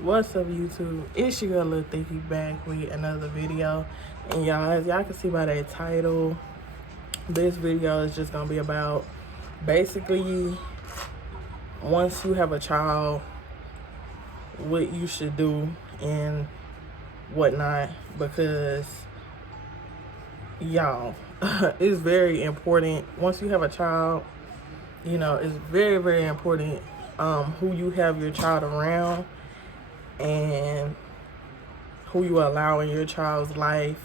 What's up, YouTube? It's your girl Lil Thicky back with another video. And y'all, as y'all can see by that title, this video is just gonna be about basically once you have a child, what you should do and whatnot, because y'all, it's very important. Once you have a child, you know, it's very, very important who you have your child around and who you allow in your child's life,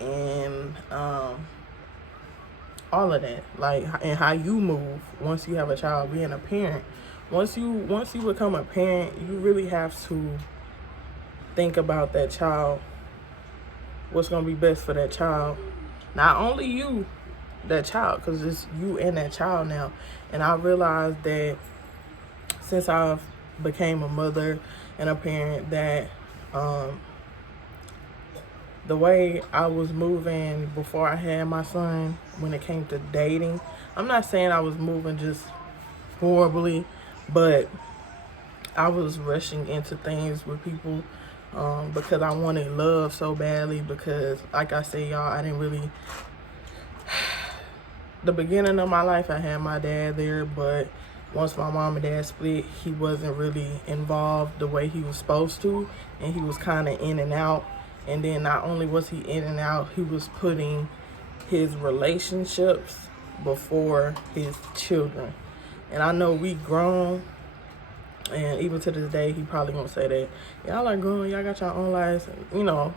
and all of that, like, and how you move once you have a child. Being a parent, once you become a parent, you really have to think about that child, what's gonna be best for that child. Not only you, that child, because it's you and that child now. And I realized that since I've became a mother and a parent, that the way I was moving before I had my son, when it came to dating, I'm not saying I was moving just horribly, but I was rushing into things with people because I wanted love so badly. Because, like I said, y'all, I didn't really, the beginning of my life, I had my dad there, but once my mom and dad split, he wasn't really involved the way he was supposed to, and he was kind of in and out. And then not only was he in and out, he was putting his relationships before his children. And I know we grown, and even to this day, he probably won't say that. Y'all are grown, y'all got your own lives, you know,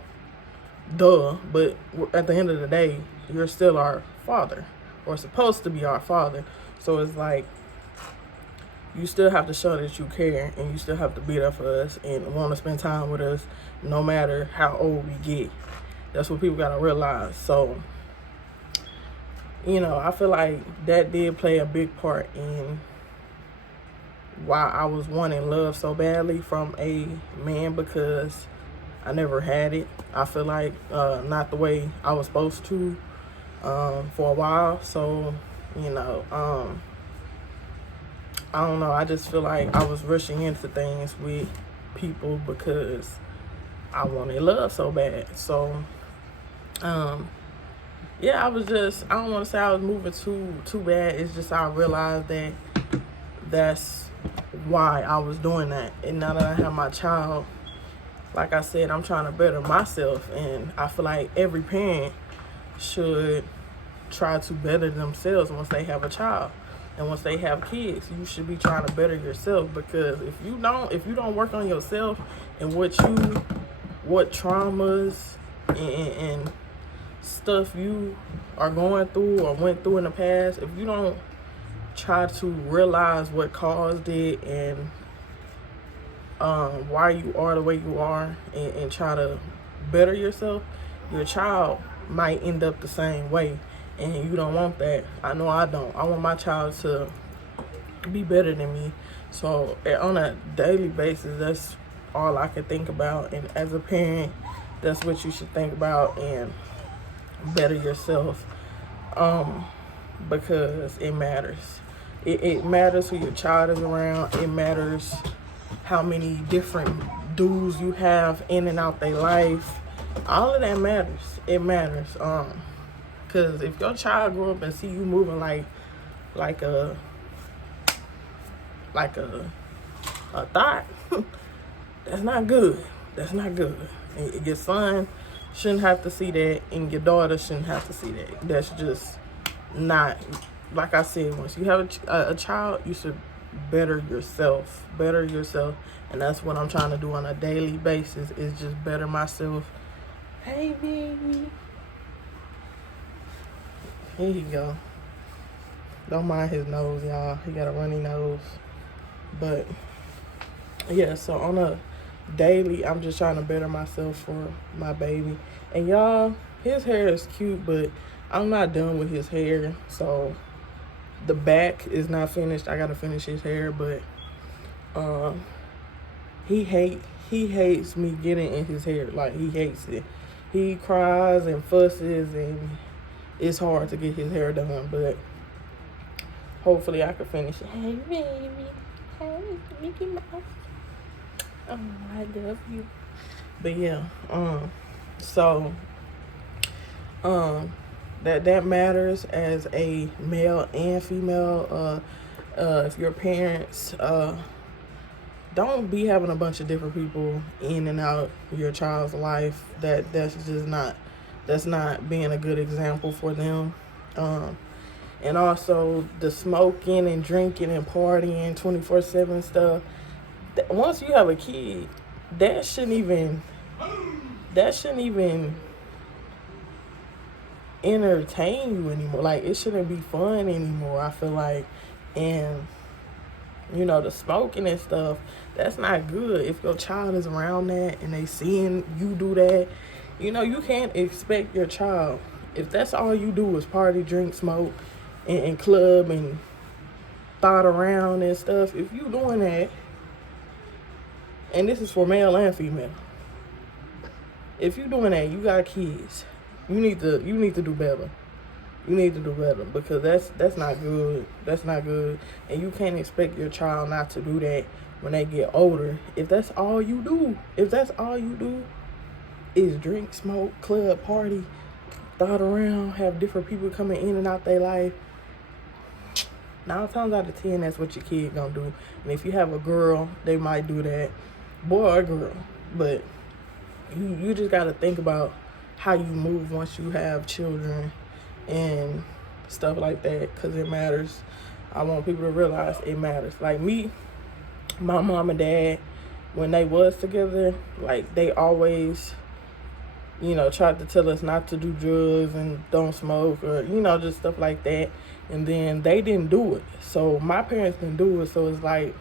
duh. But at the end of the day, you're still our father, or supposed to be our father. So it's like, you still have to show that you care, and you still have to be there for us and want to spend time with us no matter how old we get. That's what people got to realize. So, you know, I feel like that did play a big part in why I was wanting love so badly from a man, because I never had it. I feel like not the way I was supposed to for a while. So, you know, I don't know. I just feel like I was rushing into things with people because I wanted love so bad. So, yeah, I don't want to say I was moving too bad. It's just I realized that that's why I was doing that. And now that I have my child, like I said, I'm trying to better myself. And I feel like every parent should try to better themselves once they have a child. And once they have kids, you should be trying to better yourself, because if you don't work on yourself and what traumas and stuff you are going through or went through in the past, if you don't try to realize what caused it and why you are the way you are, and try to better yourself, your child might end up the same way. And you don't want that. I know I don't. I want my child to be better than me. So on a daily basis, that's all I can think about. And as a parent, that's what you should think about, and better yourself, because it matters. It matters who your child is around. It matters how many different dudes you have in and out their life. All of that matters. It matters. Because if your child grow up and see you moving like a thought, that's not good. That's not good. And your son shouldn't have to see that, and your daughter shouldn't have to see that. That's just not, like I said, once you have a child, you should better yourself. Better yourself. And that's what I'm trying to do on a daily basis, is just better myself. Hey, baby. Here you go. Don't mind his nose, y'all. He got a runny nose. But, yeah, so on a daily, I'm just trying to better myself for my baby. And, y'all, his hair is cute, but I'm not done with his hair. So, the back is not finished. I got to finish his hair, but he hates me getting in his hair. Like, he hates it. He cries and fusses, and it's hard to get his hair done, but hopefully I can finish it. Hey, baby. Hey, Mickey Mouse. Oh, I love you. But yeah, so that matters as a male and female. If your parents don't be having a bunch of different people in and out your child's life. That's not being a good example for them. And also the smoking and drinking and partying 24/7 stuff. Once you have a kid, that shouldn't even entertain you anymore. Like, it shouldn't be fun anymore, I feel like. And the smoking and stuff, that's not good. If your child is around that and they seeing you do that, you can't expect your child, if that's all you do is party, drink, smoke, and club and thought around and stuff. If you doing that, and this is for male and female, if you doing that, you got kids, you need to do better. You need to do better, because that's not good. That's not good. And you can't expect your child not to do that when they get older. If that's all you do is drink, smoke, club, party, thought around, have different people coming in and out their life, 9 times out of 10, that's what your kid gonna do. And if you have a girl, they might do that, boy or girl. But you just gotta think about how you move once you have children and stuff like that, because it matters. I want people to realize it matters. Like me, my mom and dad, when they was together, like, they always tried to tell us not to do drugs and don't smoke, or just stuff like that. And then they didn't do it, so my parents didn't do it. So it's like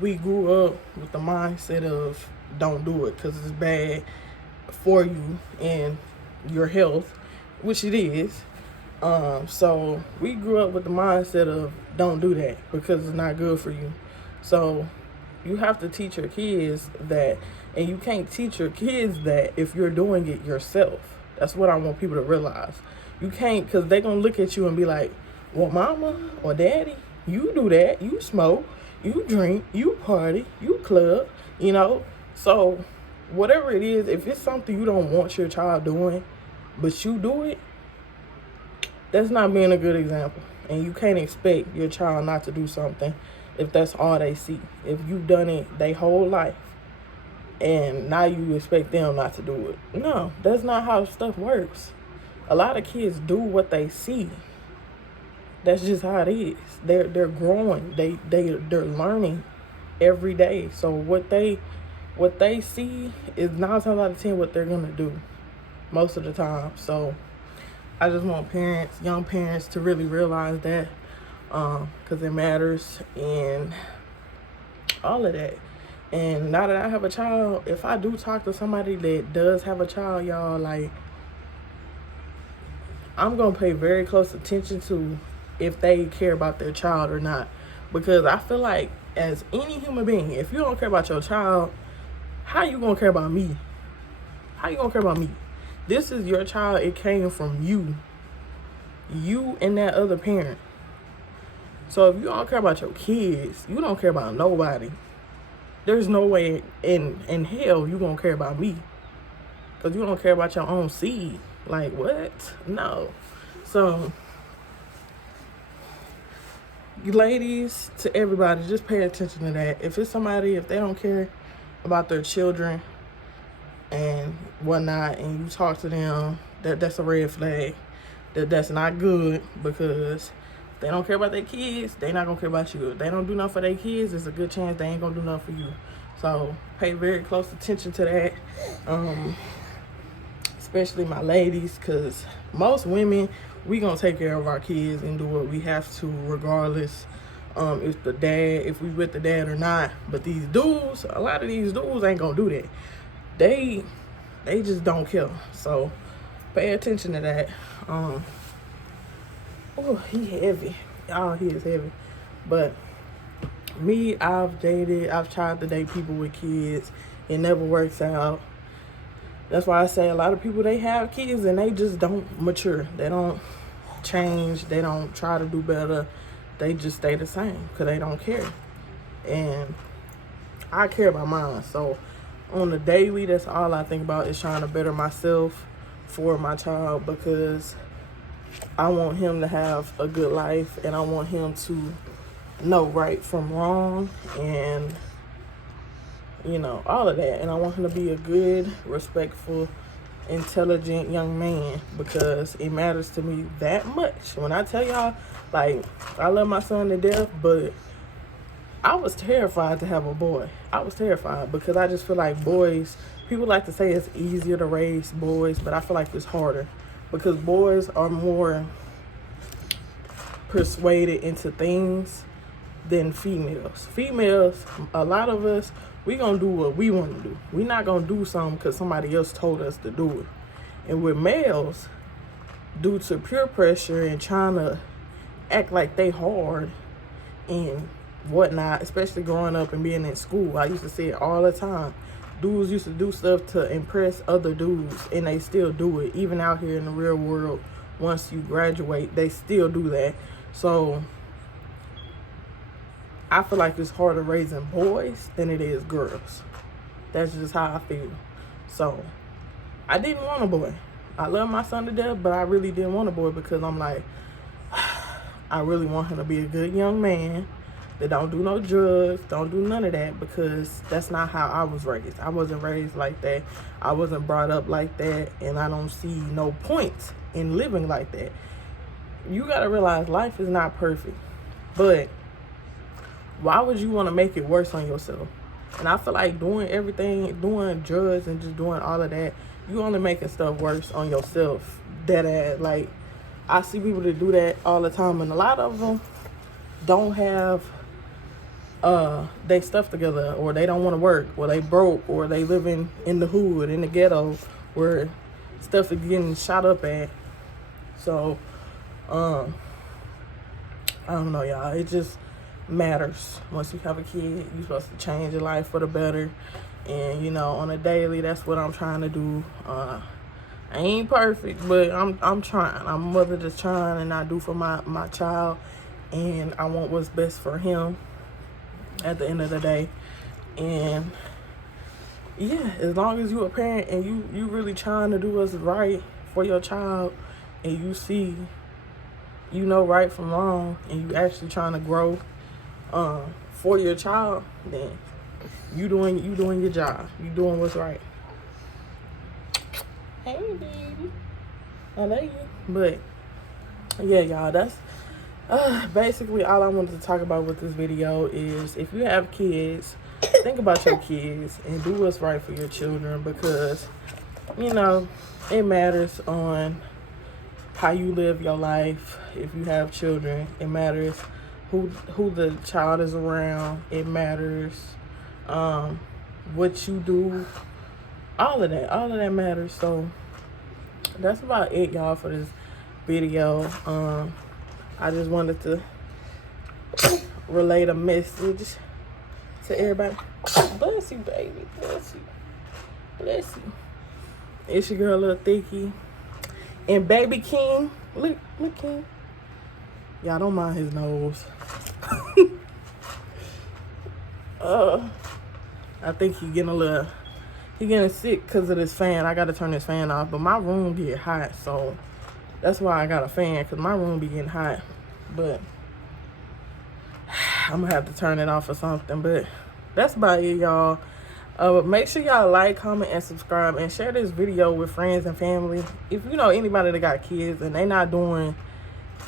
we grew up with the mindset of don't do it because it's bad for you and your health, which it is. So we grew up with the mindset of don't do that because it's not good for you. So you have to teach your kids that, and you can't teach your kids that if you're doing it yourself. That's what I want people to realize. You can't, because they're going to look at you and be like, well, mama or daddy, you do that, you smoke, you drink, you party, you club, So whatever it is, if it's something you don't want your child doing, but you do it, that's not being a good example. And you can't expect your child not to do something if that's all they see. If you've done it their whole life and now you expect them not to do it. No, that's not how stuff works. A lot of kids do what they see. That's just how it is. They're growing. They're learning every day. So what they see is 9 times out of 10 what they're gonna do most of the time. So I just want young parents, to really realize that, because it matters and all of that. And now that I have a child, if I do talk to somebody that does have a child, y'all, like, I'm gonna pay very close attention to if they care about their child or not. Because I feel like, as any human being, if you don't care about your child, how you gonna care about me? How you gonna care about me? This is your child. It came from you and that other parent. So if you don't care about your kids, you don't care about nobody. There's no way in hell you gonna care about me, because you don't care about your own seed. Like, what? No. So, ladies, to everybody, just pay attention to that. If it's somebody, if they don't care about their children and whatnot, and you talk to them, that's a red flag. That's not good, because if they don't care about their kids, they not gonna care about you. If they don't do nothing for their kids, there's a good chance they ain't gonna do nothing for you. So pay very close attention to that, especially my ladies, because most women, we gonna take care of our kids and do what we have to, regardless if we with the dad or not. But these dudes, a lot of these dudes ain't gonna do that. They just don't care. So pay attention to that. Oh, he heavy. Y'all, he is heavy. But me, I've tried to date people with kids. It never works out. That's why I say a lot of people, they have kids and they just don't mature. They don't change. They don't try to do better. They just stay the same because they don't care. And I care about mine. So on the daily, that's all I think about, is trying to better myself for my child, because I want him to have a good life, and I want him to know right from wrong, and you know, all of that. And I want him to be a good, respectful, intelligent young man, because it matters to me that much. When I tell y'all, like, I love my son to death, but I was terrified to have a boy. I was terrified because I just feel like boys, people like to say it's easier to raise boys, but I feel like it's harder, because boys are more persuaded into things than females. Females, a lot of us, we gonna do what we want to do. We not gonna do something because somebody else told us to do it. And with males, due to peer pressure and trying to act like they hard and whatnot, especially growing up and being in school, I used to see it all the time. Dudes used to do stuff to impress other dudes, and they still do it. Even out here in the real world, once you graduate, they still do that. So I feel like it's harder raising boys than it is girls. That's just how I feel. So I didn't want a boy. I love my son to death, but I really didn't want a boy, because I'm like, I really want him to be a good young man that don't do no drugs, don't do none of that, because that's not how I was raised. I wasn't raised like that. I wasn't brought up like that, and I don't see no point in living like that. You gotta realize life is not perfect, but why would you want to make it worse on yourself? And I feel like doing everything, doing drugs and just doing all of that, you only making stuff worse on yourself. Deadass. Like, I see people that do that all the time, and a lot of them don't have they stuff together, or they don't want to work, or they broke, or they living in the hood, in the ghetto, where stuff is getting shot up at. So I don't know, y'all. It just matters. Once you have a kid, you're supposed to change your life for the better. And you know, on a daily, that's what I'm trying to do. I ain't perfect, but I'm trying. I'm a mother that's trying, and I do for my child, and I want what's best for him at the end of the day. And yeah, as long as you're a parent and you really trying to do what's right for your child, and you see, you know, right from wrong, and you actually trying to grow for your child, then you doing your job. You doing what's right. Hey, baby. I love you. But yeah, y'all, that's basically all I wanted to talk about with this video. Is if you have kids, think about your kids and do what's right for your children, because you know it matters on how you live your life. If you have children, it matters who the child is around. It matters what you do. All of that matters. So that's about it, y'all, for this video. I just wanted to relate a message to everybody. Bless you, baby. Bless you. Bless you. It's your girl, Lil Thicky. And baby King. Look King. Y'all don't mind his nose. I think he getting sick because of this fan. I got to turn this fan off, but my room get hot, so that's why I got a fan, because my room be getting hot. But I'm gonna have to turn it off or something. But that's about it, y'all. Make sure y'all like, comment, and subscribe, and share this video with friends and family. If you know anybody that got kids and they not doing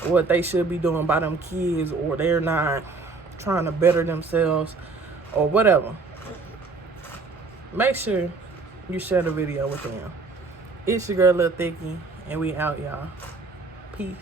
what they should be doing by them kids, or they're not trying to better themselves or whatever, make sure you share the video with them. It's your girl, Lil Thicky, and we out, y'all. Peace.